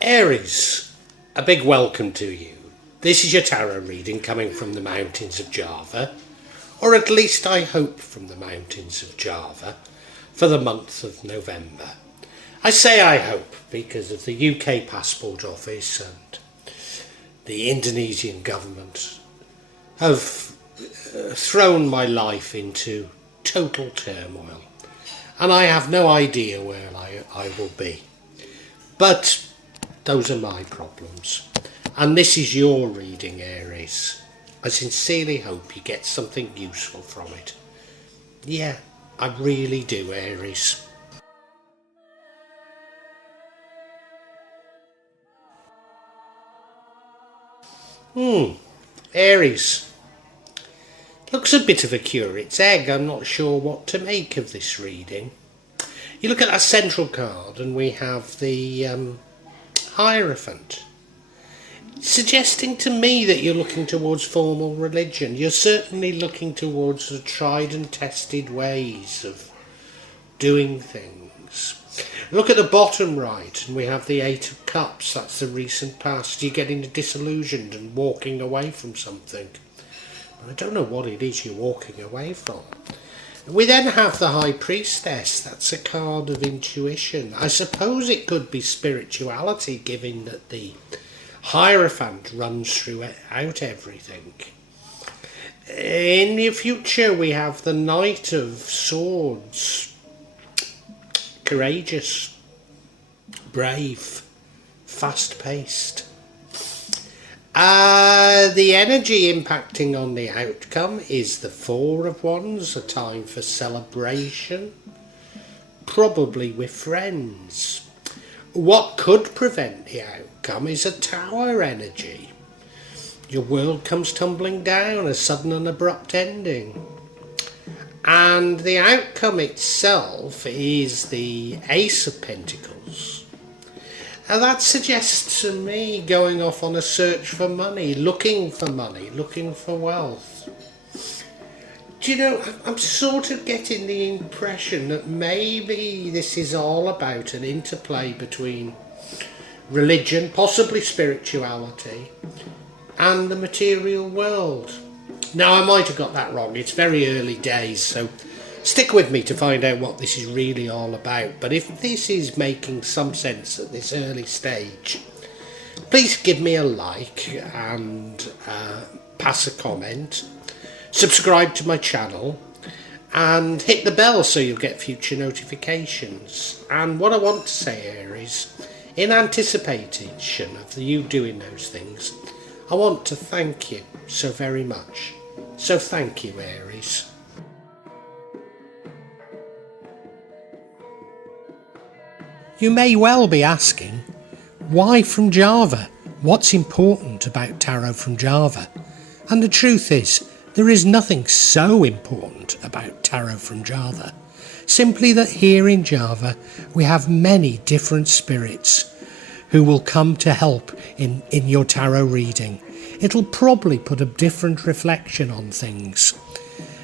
Aries, a big welcome to you. This is your tarot reading coming from the mountains of Java, or at least I hope from the mountains of Java, for the month of November. I say I hope because of the UK Passport Office and the Indonesian government have thrown my life into total turmoil, and I have no idea where I will be. But those are my problems. And this is your reading, Aries. I sincerely hope you get something useful from it. Yeah, I really do, Aries. Aries. Looks a bit of a curate's egg. I'm not sure what to make of this reading. You look at that central card and we have the Hierophant, suggesting to me that you're looking towards formal religion. You're certainly looking towards the tried and tested ways of doing things. Look at the bottom right and we have the Eight of Cups. That's the recent past. You're getting disillusioned and walking away from something. I don't know what it is you're walking away from. We then have the High Priestess. That's a card of intuition. I suppose it could be spirituality, given that the Hierophant runs throughout everything. In the future we have the Knight of Swords. Courageous, brave, fast-paced. The energy impacting on the outcome is the Four of Wands, a time for celebration, probably with friends. What could prevent the outcome is a Tower energy. Your world comes tumbling down, a sudden and abrupt ending. And the outcome itself is the Ace of Pentacles. And that suggests to me going off on a search for money, looking for wealth. Do you know, I'm sort of getting the impression that maybe this is all about an interplay between religion, possibly spirituality, and the material world. Now, I might have got that wrong. It's very early days, so stick with me to find out what this is really all about. But if this is making some sense at this early stage, please give me a like and pass a comment, subscribe to my channel and hit the bell so you'll get future notifications. And what I want to say, Aries, in anticipation of you doing those things, I want to thank you so very much. So thank you, Aries. You may well be asking, why from Java? What's important about tarot from Java? And the truth is, there is nothing so important about tarot from Java. Simply that here in Java, we have many different spirits who will come to help in your tarot reading. It'll probably put a different reflection on things.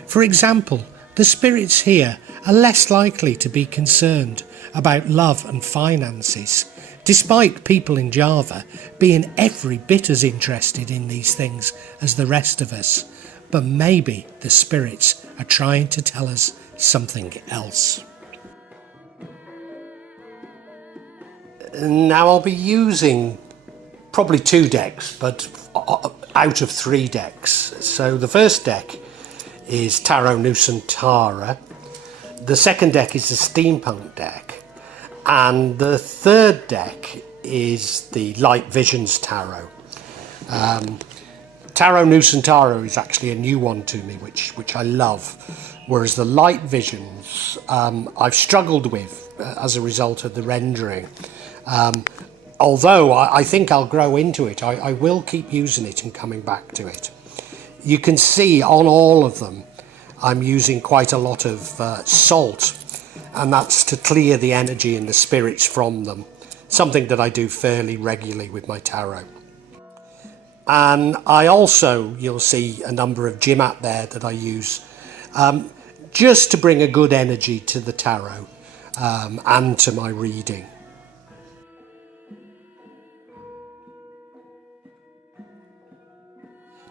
For example, the spirits here are less likely to be concerned about love and finances, despite people in Java being every bit as interested in these things as the rest of us. But maybe the spirits are trying to tell us something else. Now I'll be using probably 2 decks, but out of 3 decks. So the first deck is Tarot Nusantara, the second deck is the Steampunk deck, and the third deck is the Light Visions Tarot. Tarot Nusantara is actually a new one to me, which I love, whereas the Light Visions I've struggled with as a result of the rendering. Although I think I'll grow into it, I will keep using it and coming back to it. You can see on all of them I'm using quite a lot of salt, and that's to clear the energy and the spirits from them, something that I do fairly regularly with my tarot. And I also, you'll see a number of Jimat there that I use just to bring a good energy to the tarot and to my reading.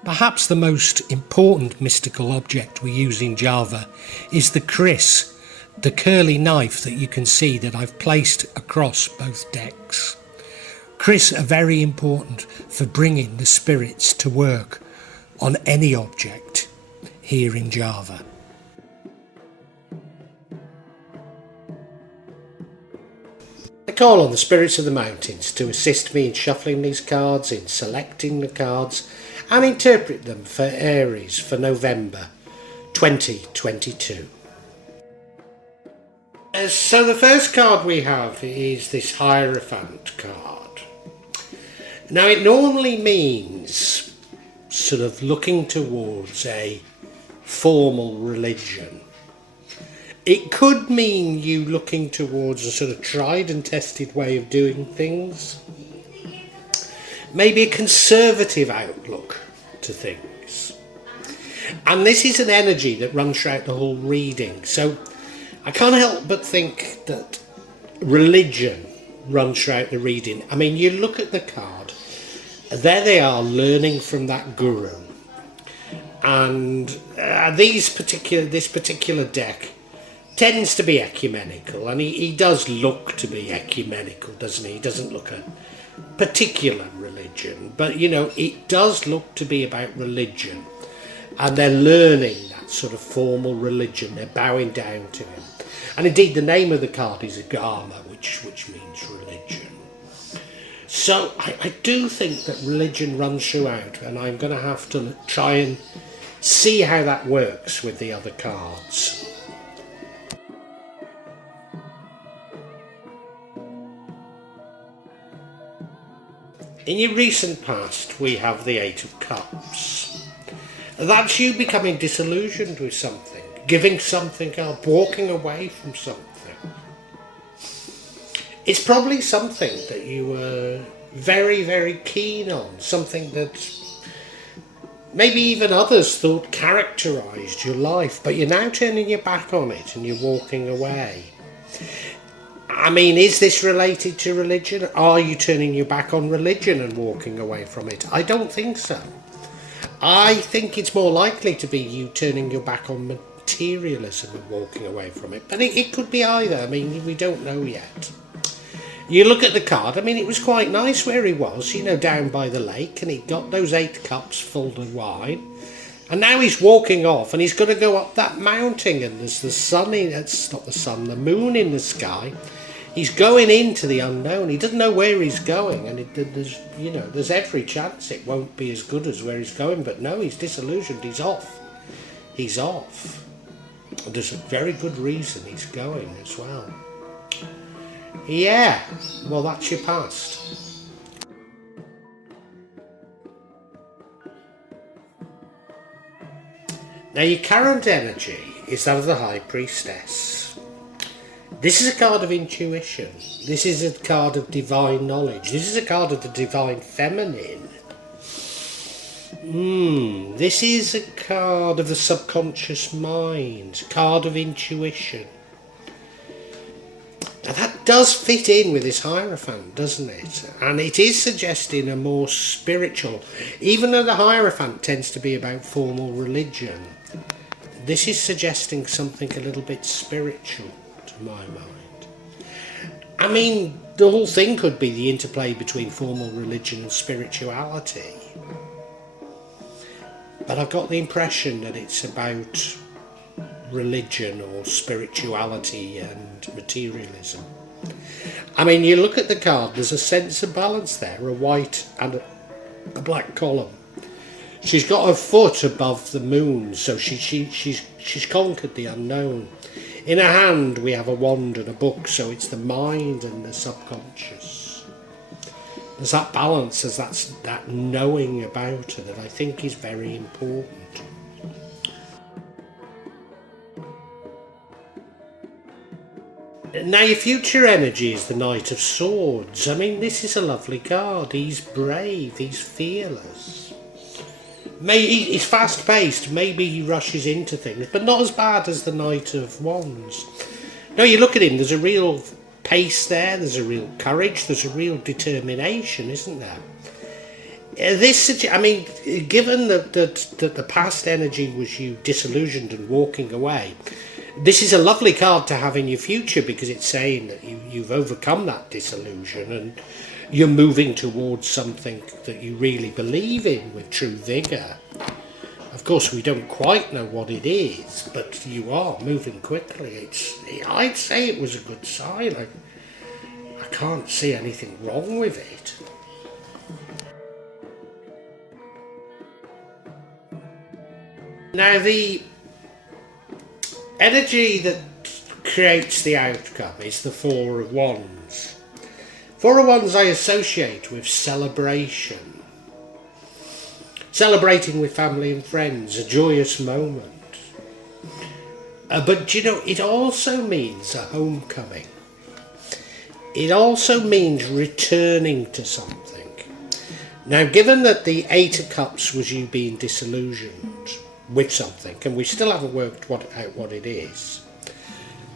Perhaps the most important mystical object we use in Java is the kris, the curly knife that you can see that I've placed across both decks. Kris are very important for bringing the spirits to work on any object here in Java. I call on the spirits of the mountains to assist me in shuffling these cards, in selecting the cards and interpret them for Aries for November 2022. So the first card we have is this Hierophant card. Now it normally means sort of looking towards a formal religion. It could mean you looking towards a sort of tried and tested way of doing things. Maybe a conservative outlook to things. And this is an energy that runs throughout the whole reading. So I can't help but think that religion runs throughout the reading. I mean, you look at the card, there they are learning from that guru. And this particular deck tends to be ecumenical, and he does look to be ecumenical, doesn't he? He doesn't look a particular religion, but you know, it does look to be about religion, and they're learning that sort of formal religion. They're bowing down to him, and indeed the name of the card is Agama, which means religion. So I do think that religion runs throughout, and I'm going to have to try and see how that works with the other cards. In your recent past, we have the Eight of Cups. That's you becoming disillusioned with something, giving something up, walking away from something. It's probably something that you were very, very keen on, something that maybe even others thought characterised your life, but you're now turning your back on it and you're walking away. I mean, is this related to religion? Are you turning your back on religion and walking away from it? I don't think so. I think it's more likely to be you turning your back on materialism and walking away from it. But it could be either. I mean, we don't know yet. You look at the card, I mean, it was quite nice where he was, you know, down by the lake, and he got those 8 cups full of wine. And now he's walking off, and he's going to go up that mountain, and there's the sun, it's not the sun, the moon in the sky. He's going into the unknown. He doesn't know where he's going, and there's every chance it won't be as good as where he's going. But no, he's disillusioned. He's off. He's off. And there's a very good reason he's going as well. Yeah, well, that's your past. Now, your current energy is that of the High Priestess. This is a card of intuition. This is a card of divine knowledge. This is a card of the divine feminine. This is a card of the subconscious mind, card of intuition. Now that does fit in with this Hierophant, doesn't it? And it is suggesting a more spiritual, even though the Hierophant tends to be about formal religion, this is suggesting something a little bit spiritual to my mind. I mean, the whole thing could be the interplay between formal religion and spirituality. But I've got the impression that it's about religion or spirituality and materialism. I mean, you look at the card, there's a sense of balance there, a white and a black column. She's got her foot above the moon, so she's conquered the unknown. In her hand we have a wand and a book, so it's the mind and the subconscious. There's that balance, there's that knowing about her that I think is very important. Now your future energy is the Knight of Swords. I mean, this is a lovely card. He's brave, he's fearless. He's fast-paced, maybe he rushes into things, but not as bad as the Knight of Wands. No, you look at him, there's a real pace there, there's a real courage, there's a real determination, isn't there? I mean, given that the past energy was you disillusioned and walking away, this is a lovely card to have in your future, because it's saying that you've overcome that disillusion and you're moving towards something that you really believe in with true vigour. Of course, we don't quite know what it is, but you are moving quickly. I'd say it was a good sign. I can't see anything wrong with it. Now, the energy that creates the outcome is the Four of Wands. Four of Wands I associate with celebration. Celebrating with family and friends, a joyous moment. But you know, it also means a homecoming. It also means returning to something. Now, given that the Eight of Cups was you being disillusioned with something, and we still haven't worked out what it is,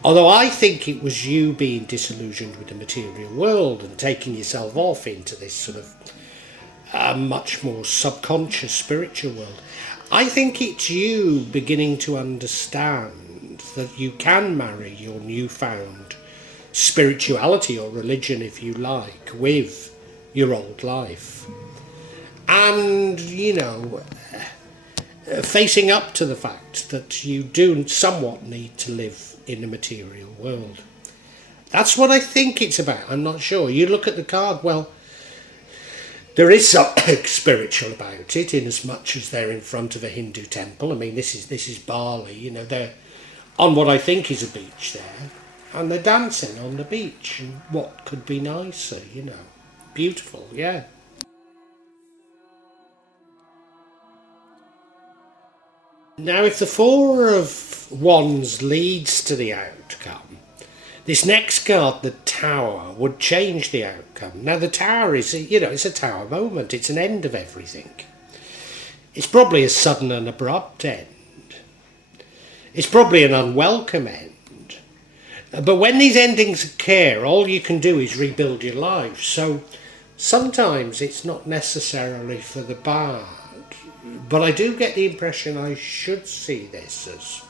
although I think it was you being disillusioned with the material world and taking yourself off into this sort of much more subconscious spiritual world, I think it's you beginning to understand that you can marry your newfound spirituality or religion, if you like, with your old life. And, you know, facing up to the fact that you do somewhat need to live in the material world. That's what I think it's about. I'm not sure. You look at the card, well, there is something spiritual about it, in as much as they're in front of a Hindu temple. I mean, this is Bali, you know, they're on what I think is a beach there, and they're dancing on the beach, and what could be nicer, you know. Beautiful, yeah. Now, if the Four of Wands leads to the outcome, this next card, the Tower, would change the outcome. Now, the Tower is, you know, it's a Tower moment. It's an end of everything. It's probably a sudden and abrupt end. It's probably an unwelcome end. But when these endings occur, all you can do is rebuild your life. So sometimes it's not necessarily for the bad. But I do get the impression I should see this as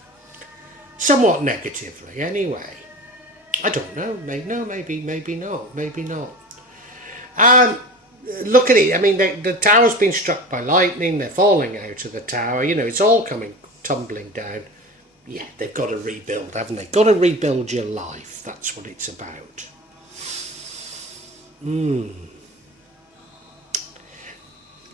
somewhat negatively anyway. I don't know, maybe not. Look at it, I mean, the tower's been struck by lightning, they're falling out of the tower, you know, it's all coming tumbling down. Yeah, they've got to rebuild, haven't they? Got to rebuild your life, that's what it's about.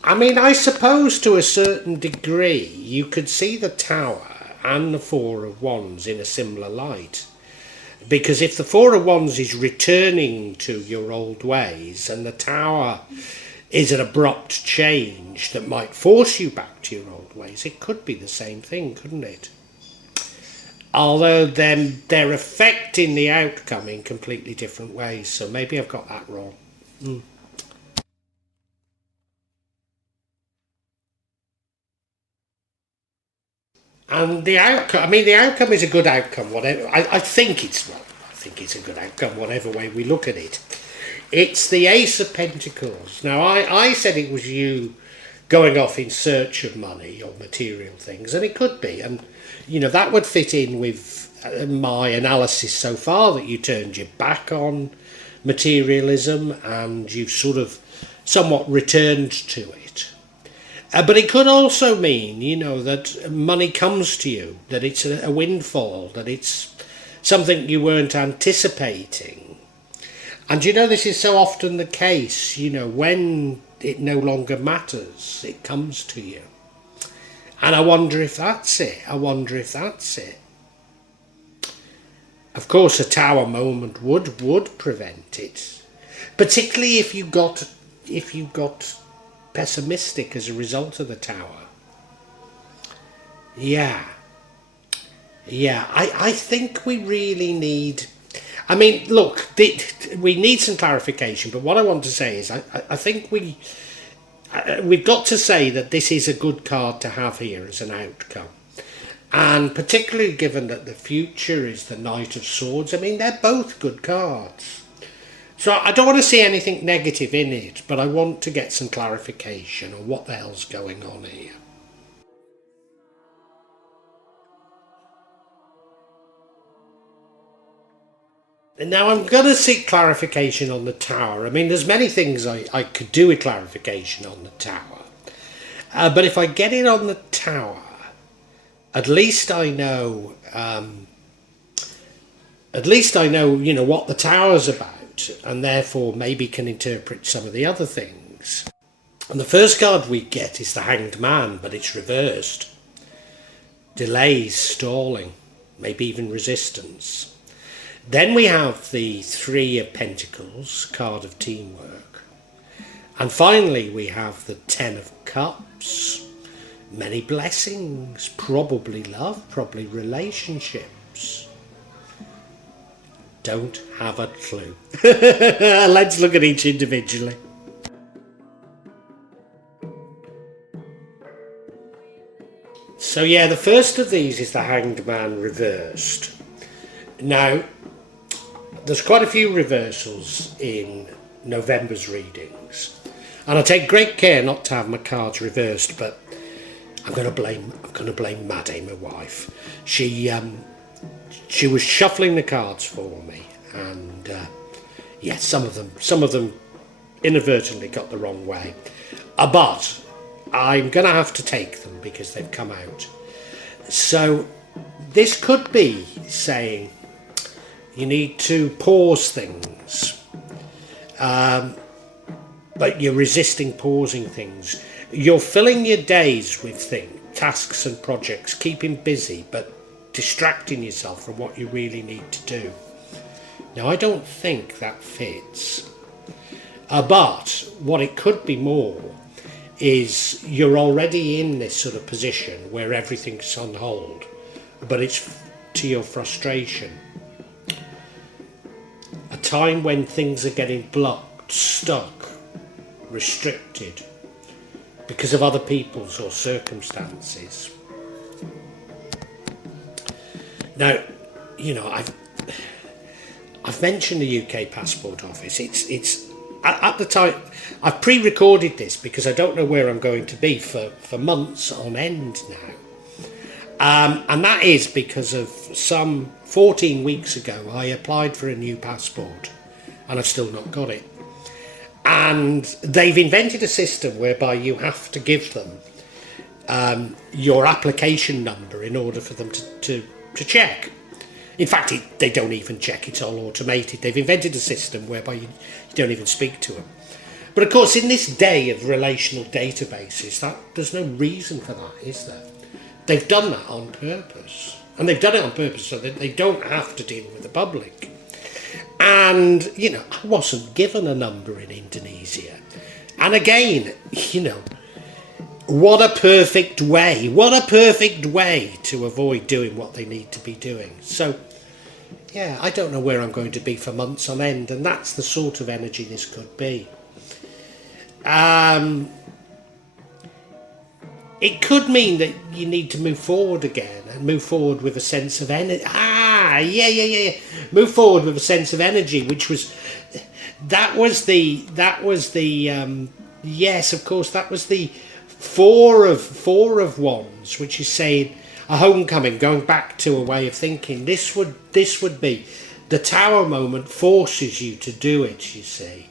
I mean, I suppose to a certain degree you could see the Tower and the Four of Wands in a similar light. Because if the Four of Wands is returning to your old ways and the Tower is an abrupt change that might force you back to your old ways, it could be the same thing, couldn't it? Although then they're affecting the outcome in completely different ways, so maybe I've got that wrong. And the outcome, I mean, the outcome is a good outcome, whatever. I think it's a good outcome, whatever way we look at it. It's the Ace of Pentacles. Now, I said it was you going off in search of money or material things, and it could be. And, you know, that would fit in with my analysis so far, that you turned your back on materialism and you've sort of somewhat returned to it. But it could also mean, you know, that money comes to you, that it's a windfall, that it's something you weren't anticipating. And, you know, this is so often the case, you know, when it no longer matters, it comes to you. And I wonder if that's it. Of course, a Tower moment would prevent it, particularly if you got pessimistic as a result of the Tower. I think we really need, I mean, look, we need some clarification, but what I want to say is I think we've got to say that this is a good card to have here as an outcome. And particularly given that the future is the Knight of Swords, I mean, they're both good cards. So I don't want to see anything negative in it, but I want to get some clarification on what the hell's going on here. And now I'm going to seek clarification on the Tower. I mean, there's many things I could do with clarification on the Tower. But if I get it on the Tower, at least I know, what the Tower's about, and therefore maybe can interpret some of the other things. And the first card we get is the Hanged Man, but it's reversed. Delays, stalling, maybe even resistance. Then we have the Three of Pentacles, card of teamwork. And finally we have the Ten of Cups. Many blessings, probably love, probably relationships. Don't have a clue. Let's look at each individually. So yeah, the first of these is the Hanged Man reversed. Now, there's quite a few reversals in November's readings, and I take great care not to have my cards reversed. But I'm going to blame Maddie, my wife. She was shuffling the cards for me, and some of them inadvertently got the wrong way. But I'm going to have to take them because they've come out. So this could be saying you need to pause things, but you're resisting pausing things. You're filling your days with tasks and projects, keeping busy, but distracting yourself from what you really need to do. Now, I don't think that fits. But what it could be more is you're already in this sort of position where everything's on hold, but it's to your frustration. A time when things are getting blocked, stuck, restricted because of other people's or circumstances. Now, I've mentioned the UK Passport Office. It's at the time I've pre-recorded this because I don't know where I'm going to be for months on end now. And that is because of some 14 weeks ago I applied for a new passport and I've still not got it. And they've invented a system whereby you have to give them your application number in order for them to check. In fact, they don't even check, it's all automated. They've invented a system whereby you don't even speak to them. But of course, in this day of relational databases, there's no reason for that, is there? They've done that on purpose. And they've done it on purpose so that they don't have to deal with the public. And, I wasn't given a number in Indonesia. And again, what a perfect way to avoid doing what they need to be doing. So, yeah, I don't know where I'm going to be for months on end, and that's the sort of energy this could be. It could mean that you need to move forward again and move forward with a sense of energy. Move forward with a sense of energy, which was that was the Four of Wands, which is saying a homecoming, going back to a way of thinking. This would be the Tower moment forces you to do it, you see.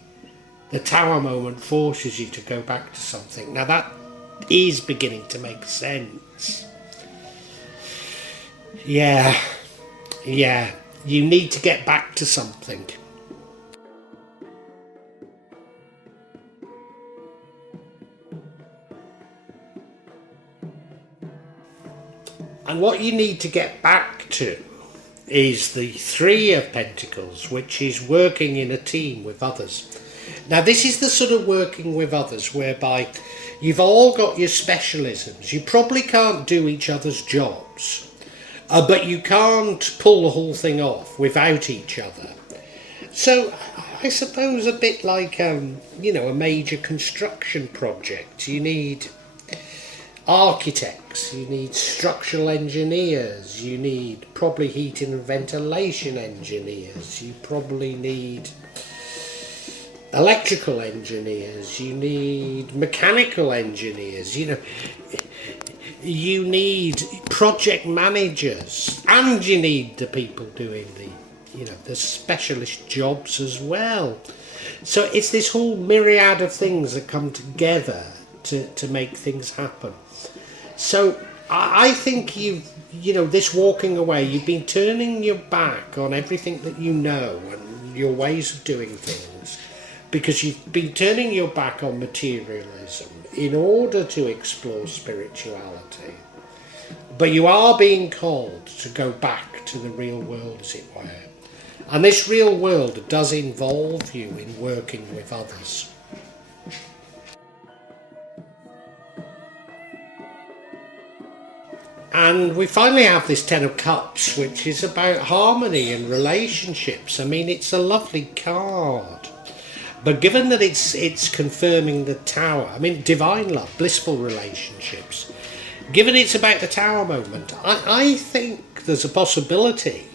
The Tower moment forces you to go back to something. Now that is beginning to make sense. Yeah, you need to get back to something. And what you need to get back to is the Three of Pentacles, which is working in a team with others. Now, this is the sort of working with others whereby you've all got your specialisms. You probably can't do each other's jobs, but you can't pull the whole thing off without each other. So I suppose a bit like, a major construction project. You need architects, you need structural engineers, you need probably heating and ventilation engineers, you probably need electrical engineers, you need mechanical engineers, you need project managers, and you need the people doing the specialist jobs as well. So it's this whole myriad of things that come together to make things happen. So I think this walking away, you've been turning your back on everything that you know and your ways of doing things, because you've been turning your back on materialism in order to explore spirituality. But you are being called to go back to the real world, as it were. And this real world does involve you in working with others. And we finally have this Ten of Cups, which is about harmony and relationships. I mean, it's a lovely card. But given that it's confirming the Tower, I mean, divine love, blissful relationships, given it's about the Tower moment, I think there's a possibility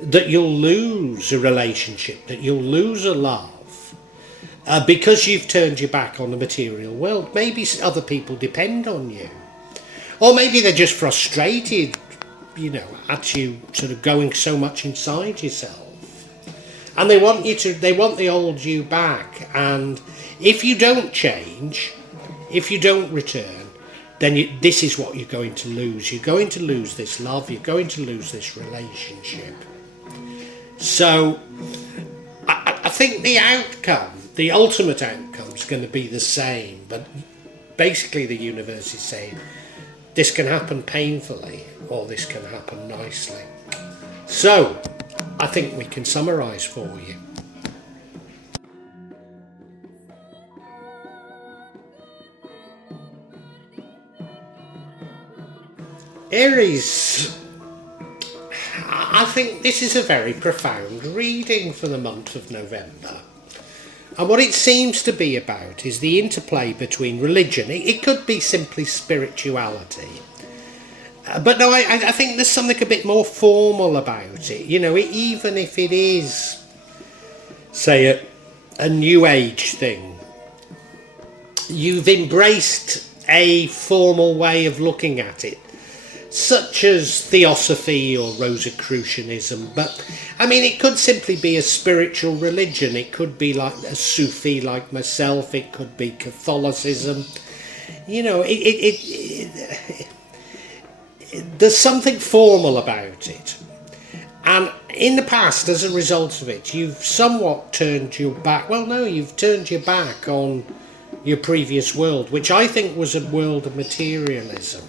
that you'll lose a relationship, that you'll lose a love, because you've turned your back on the material world. Maybe other people depend on you. Or maybe they're just frustrated, at you sort of going so much inside yourself. And they want the old you back. And if you don't change, if you don't return, then this is what you're going to lose. You're going to lose this love. You're going to lose this relationship. So I think the outcome, the ultimate outcome, is going to be the same. But basically the universe is saying, this can happen painfully, or this can happen nicely. So, I think we can summarise for you. Aries, I think this is a very profound reading for the month of November. And what it seems to be about is the interplay between religion. It could be simply spirituality. But no, I think there's something a bit more formal about it. Even if it is, say, a New Age thing, you've embraced a formal way of looking at it, such as Theosophy or Rosicrucianism. But I mean, it could simply be a spiritual religion. It could be like a Sufi like myself. It could be Catholicism. There's something formal about it. And in the past, as a result of it, you've somewhat turned your back. Well, no, you've turned your back on your previous world, which I think was a world of materialism.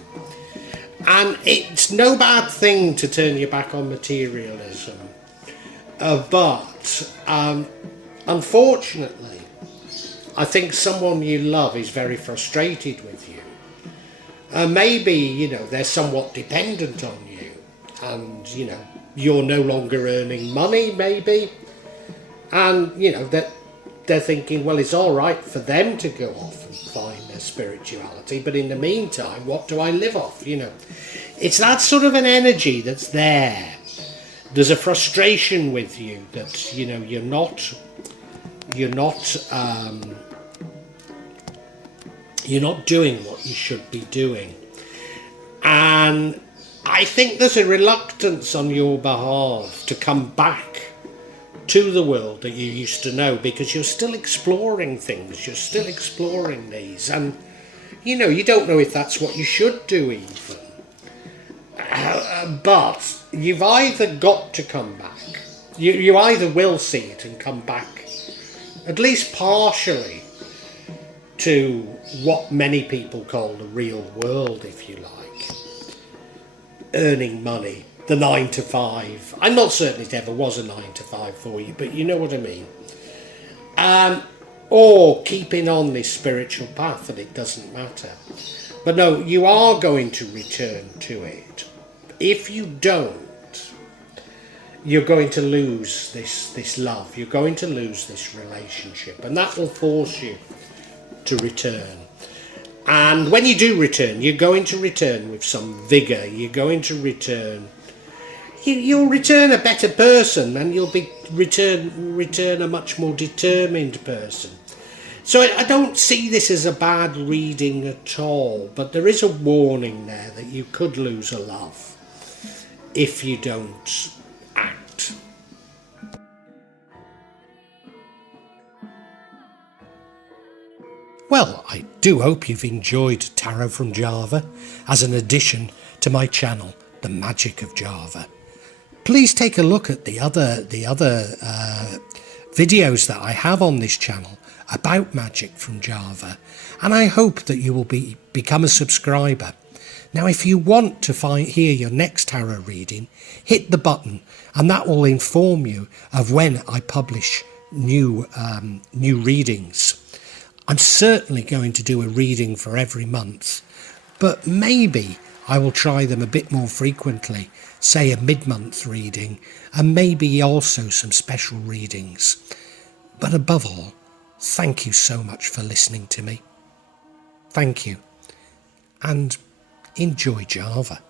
And it's no bad thing to turn your back on materialism. But unfortunately, I think someone you love is very frustrated with you. Maybe, they're somewhat dependent on you. And, you're no longer earning money, maybe. And, that they're thinking, well, it's all right for them to go off and find their spirituality, but in the meantime, what do I live off? It's that sort of an energy that's there. There's a frustration with you that you're not doing what you should be doing, and I think there's a reluctance on your behalf to come back to the world that you used to know, because you're still exploring things, you're still exploring these, and you don't know if that's what you should do even. But you've either got to come back, you either will see it and come back, at least partially, to what many people call the real world, if you like. Earning money, the 9 to 5. I'm not certain it ever was a 9 to 5 for you, but you know what I mean. Or keeping on this spiritual path, and it doesn't matter. But no, you are going to return to it. If you don't, you're going to lose this love. You're going to lose this relationship, and that will force you to return. And when you do return, you're going to return with some vigour. You're going to return, you'll return a better person, and you'll be return a much more determined person. So I don't see this as a bad reading at all, but there is a warning there that you could lose a love if you don't act. Well, I do hope you've enjoyed Tarot from Java as an addition to my channel, The Magic of Java. Please take a look at the other videos that I have on this channel about magic from Java, and I hope that you will become a subscriber. Now, if you want to hear your next tarot reading, hit the button, and that will inform you of when I publish new readings. I'm certainly going to do a reading for every month, but maybe I will try them a bit more frequently, say a mid-month reading, and maybe also some special readings. But above all, thank you so much for listening to me. Thank you, and enjoy Java.